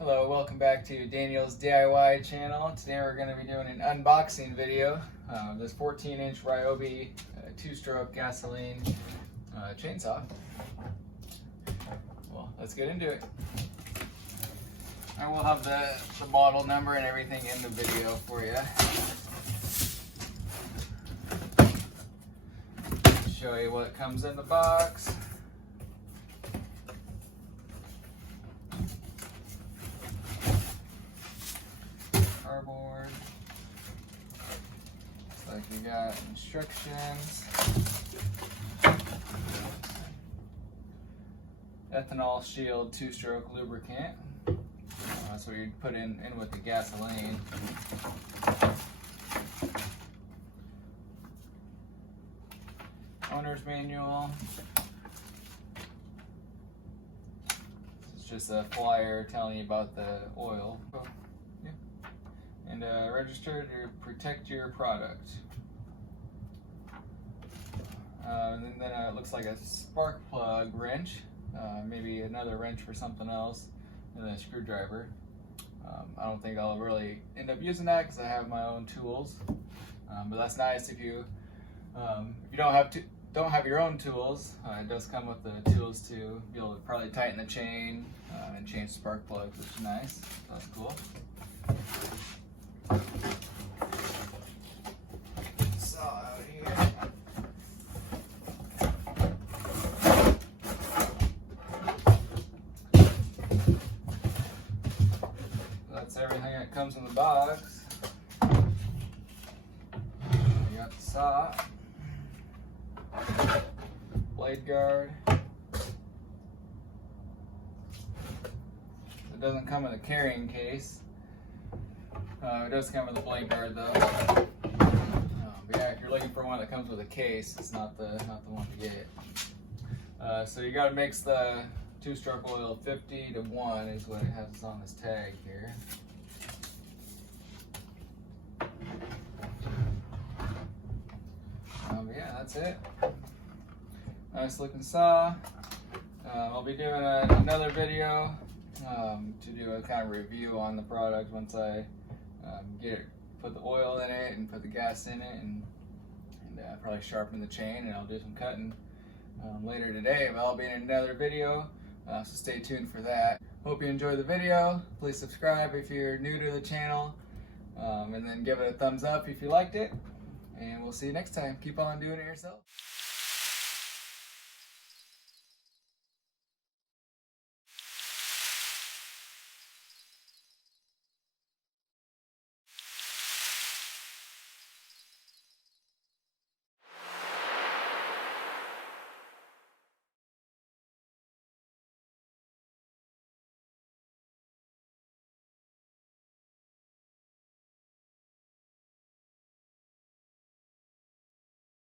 Hello, welcome back to Daniel's DIY channel. Today we're going to be doing an unboxing video of this 14-inch Ryobi 2-stroke gasoline chainsaw. Well, let's get into it. And we'll have the model number and everything in the video for you. Show you what comes in the box. Cardboard. Looks like you got instructions. Ethanol shield 2-stroke lubricant. That's what you put in with the gasoline. Owner's manual. It's just a flyer telling you about the oil. Yeah. And register to protect your product. And then it looks like a spark plug wrench, maybe another wrench for something else, and then a screwdriver. I don't think I'll really end up using that because I have my own tools. But that's nice if you don't have your own tools. It does come with the tools to be able to probably tighten the chain and change spark plugs, which is nice. That's cool. Saw out here. That's everything that comes in the box. You got the saw, blade guard. It doesn't come in a carrying case. It does come with a blade guard though. But yeah, if you're looking for one that comes with a case, it's not the one to get. So you got to mix the 2-stroke oil 50-1 is what it has on this tag here. But yeah, that's it. Nice looking saw. I'll be doing another video to do a kind of review on the product once I put the oil in it and put the gas in it, and probably sharpen the chain, and I'll do some cutting later today. But I'll be in another video, so stay tuned for that. Hope you enjoyed the video. Please subscribe if you're new to the channel, and then give it a thumbs up if you liked it. And we'll see you next time. Keep on doing it yourself.